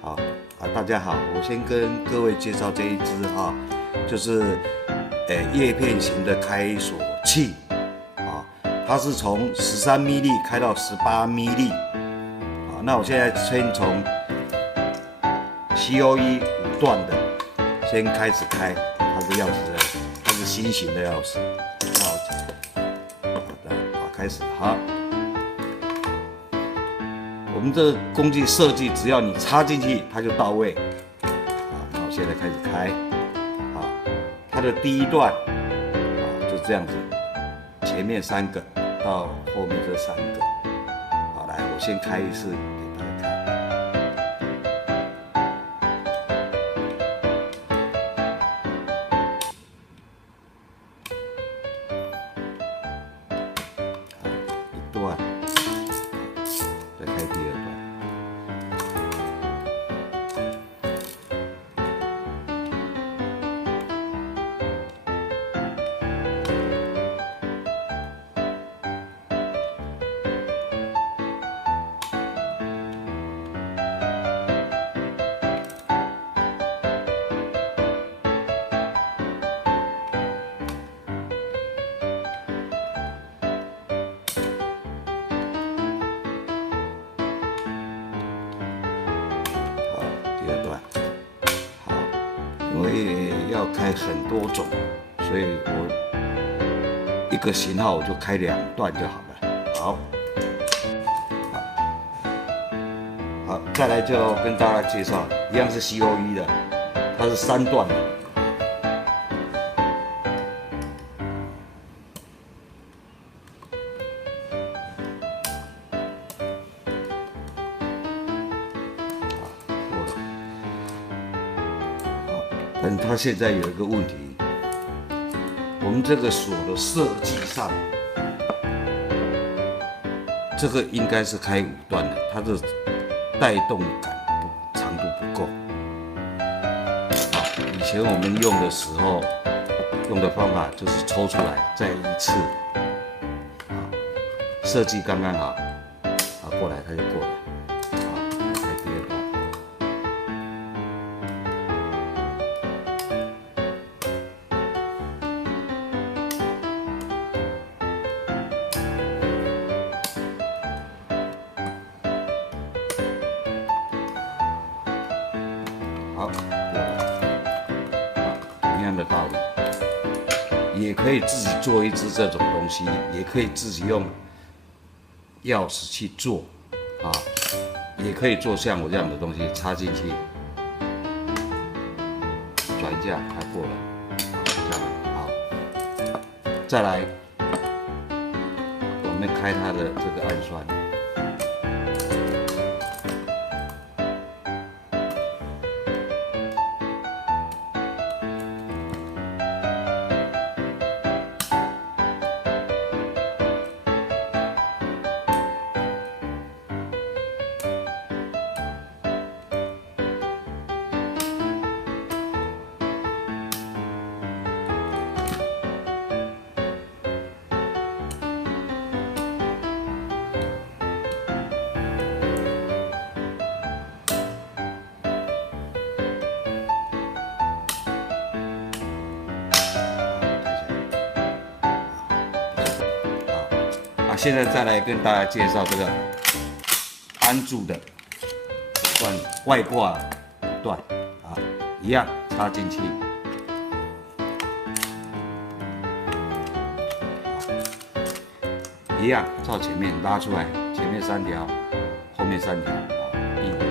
好大家好，我先跟各位介绍这一支就是叶片型的开锁器它是从13 mm 开到18 mm。那我现在先从 COE 5段的先开始开，它是钥匙的，它是新型的钥匙。好的，开始好。我们这个工具设计，只要你插进去，它就到位。那我现在开始开。它的第一段就这样子，前面3个到后面这3个。好，来，我先开一次给大家看。一段，再开第2段。第2段，好，因为要开很多种，所以我一个型号我就开2段就好了。好，再来就跟大家介绍，一样是 COE 的，它是3段的。但它现在有一个问题，我们这个锁的设计上，这个应该是开5段的，它的带动感长度不够。以前我们用的时候，用的方法就是抽出来再一次，设计刚刚好，过来它就过来。开第2段。好，过来。同样的道理，也可以自己做一支这种东西，也可以自己用钥匙去做，也可以做像我这样的东西，插进去，转一下，它过了。好，再来，我们开它的这个暗栓。现在再来跟大家介绍这个安住的外挂段一样插进去，一样照前面拉出来，前面3条，后面3条第2段。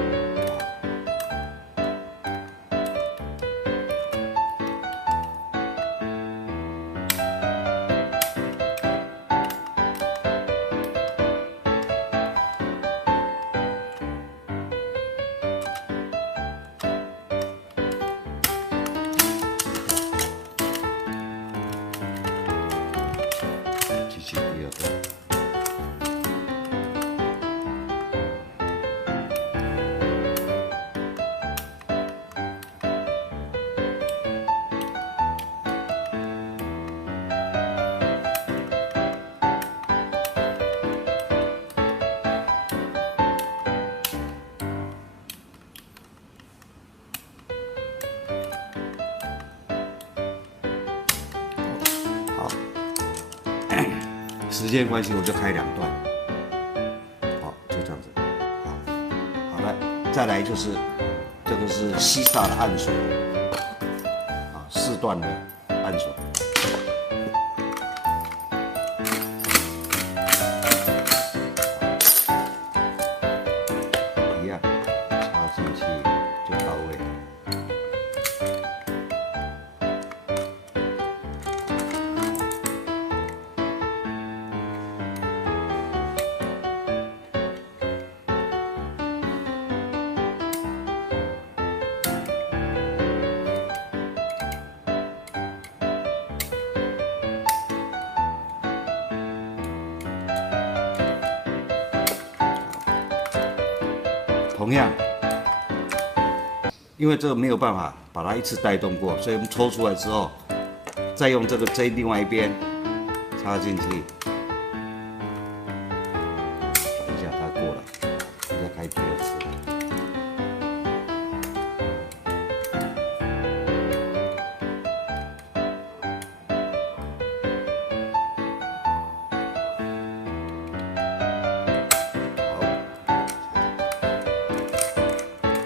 时间关系，我就开2段。好，就这样子。好了，再来就是这个是西萨的按锁，4段的按锁。一样，插进去就到位。同样，因为这个没有办法把它一次带动过，所以我们抽出来之后，再用这个另外一边插进去，等一下它过了，再开第2次。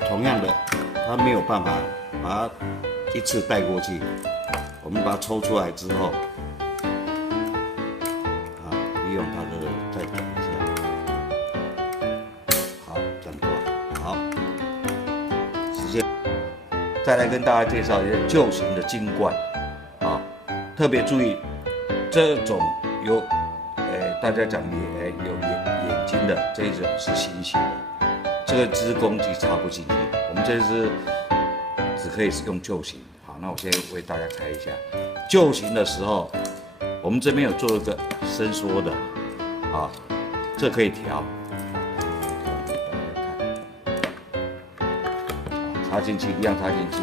同样的，它没有办法把它一次带过去，我们把它抽出来之后，利用它的再等一下，好，这样过，好，时间，再来跟大家介绍一下旧型的金冠，特别注意，这种有，大家讲有眼睛的这一种是新型的。这个支公鸡插不进去，我们这支只可以是用旧型。好，那我先为大家开一下。旧型的时候，我们这边有做一个伸缩的，这可以调。插进去，一样插进去。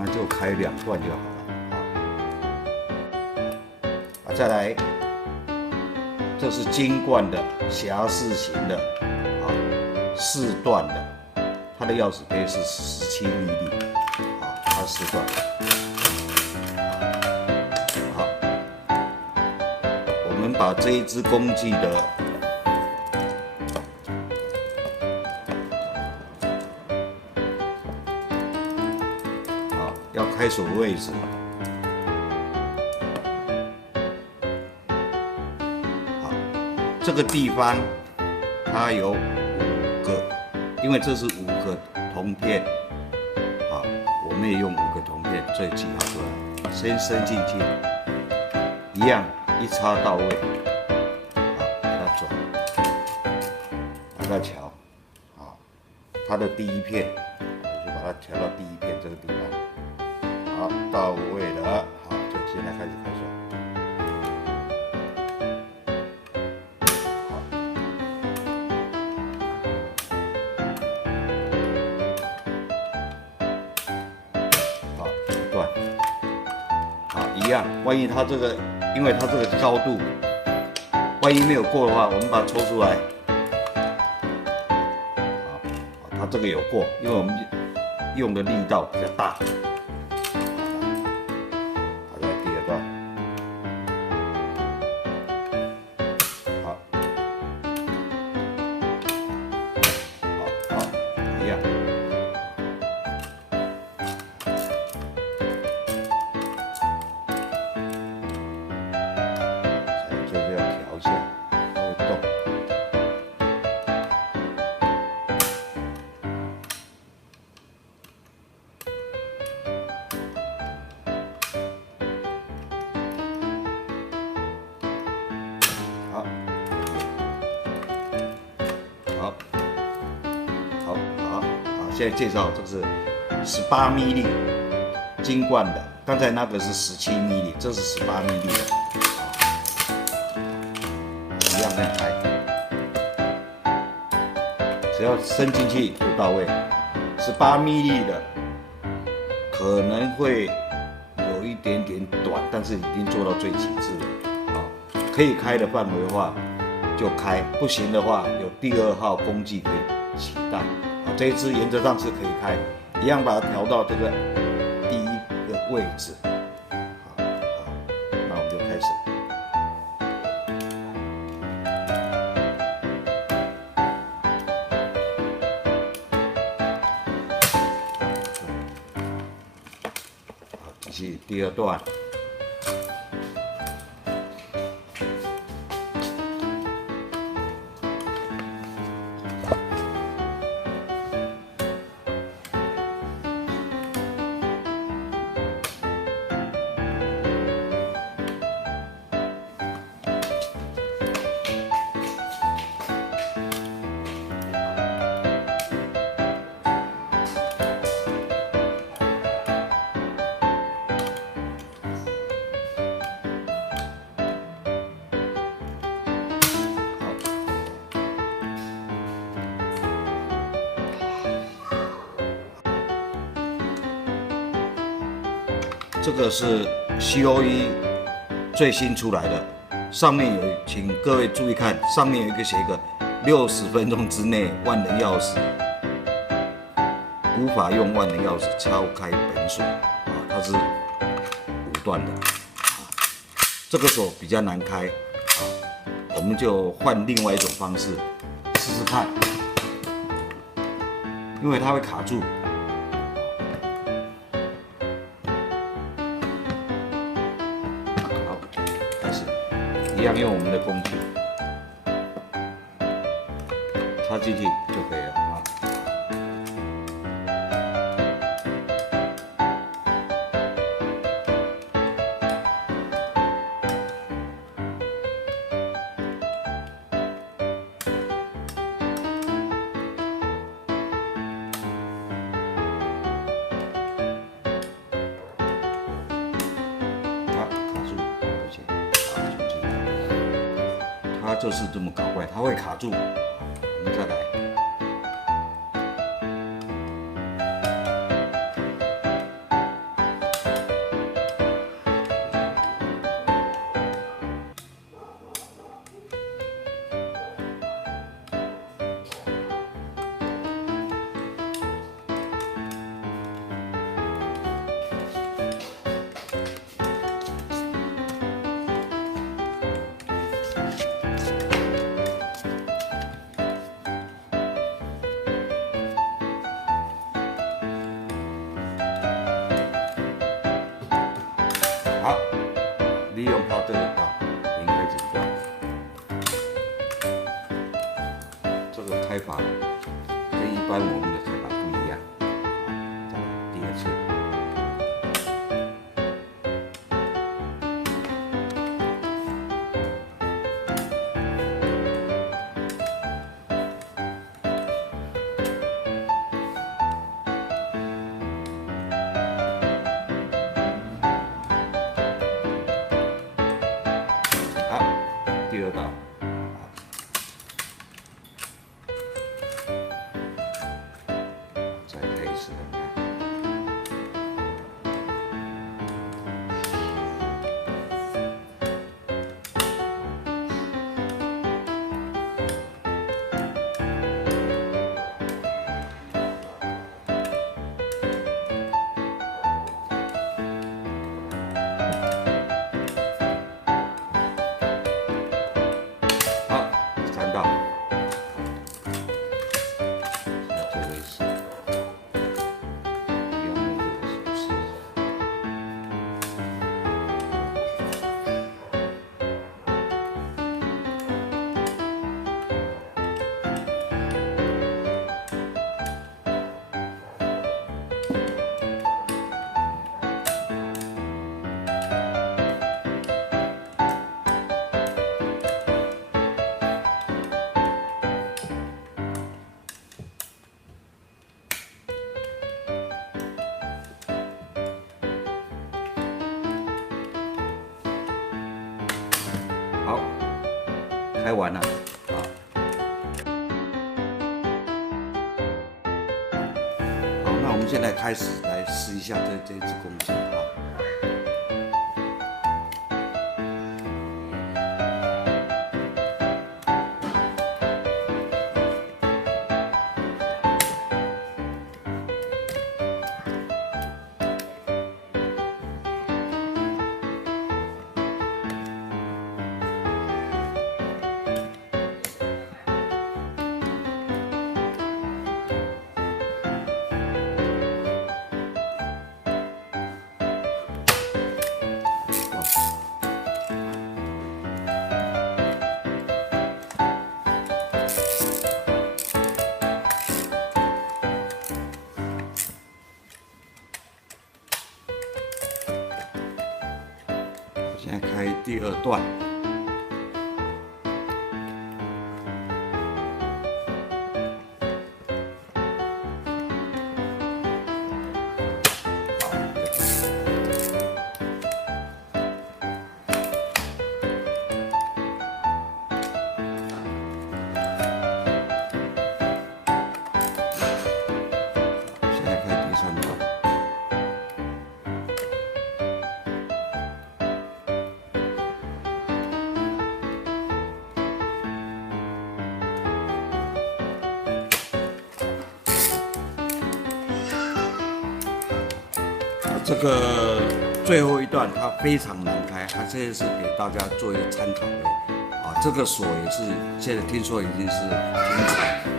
那就开2段就好了。再来，这是金冠的匣式型的，4段的，它的钥匙杯是17密力，它4段。好，我们把这一只公鸡的要开锁的位置，好，这个地方它有5个，因为这是5个铜片，我们也用5个铜片，所以记好出来。先伸进去，一样一插到位，把它转，把它调，它的第1片，就把它调到第1片这个地方。好，到位了，好，就现在开始开锁。好，1段，好，一样。万一它这个，因为它这个高度，万一没有过的话，我们把它抽出来。好，它这个有过，因为我们用的力道比较大。现在介绍这是18 m m 金冠的，刚才那个是17 m m 这是18 m m 的，一样这样开，只要伸进去就到位。18 m m 的可能会有一点点短，但是已经做到最极致了。好，可以开的范围的话就开，不行的话有第2号工具可以取代。好，这一支原则上是可以开，一样把它调到这个第1个位置。好，那我们就开始。好，继续第2段。这个是 COE 最新出来的，上面有，请各位注意看，上面有一个写一个60分钟之内万能钥匙，无法用万能钥匙敲开本锁啊，它是5段的，这个锁比较难开啊，我们就换另外一种方式试试看，因为它会卡住。一样用我们的工具插进去就可以了啊。卡住，不行。它就是这么搞怪，它会卡住。我们再来。好，利用它这个零开始段，这个开法跟一般我们的开法不一样。再来第2次。第2道，好，开完了。啊，好，那我们现在开始来试一下这只公鸡啊。现在开第2段。现在开第3段。这个最后一段它非常难开，它这是给大家做一个参考的啊。这个锁也是现在听说已经是停产。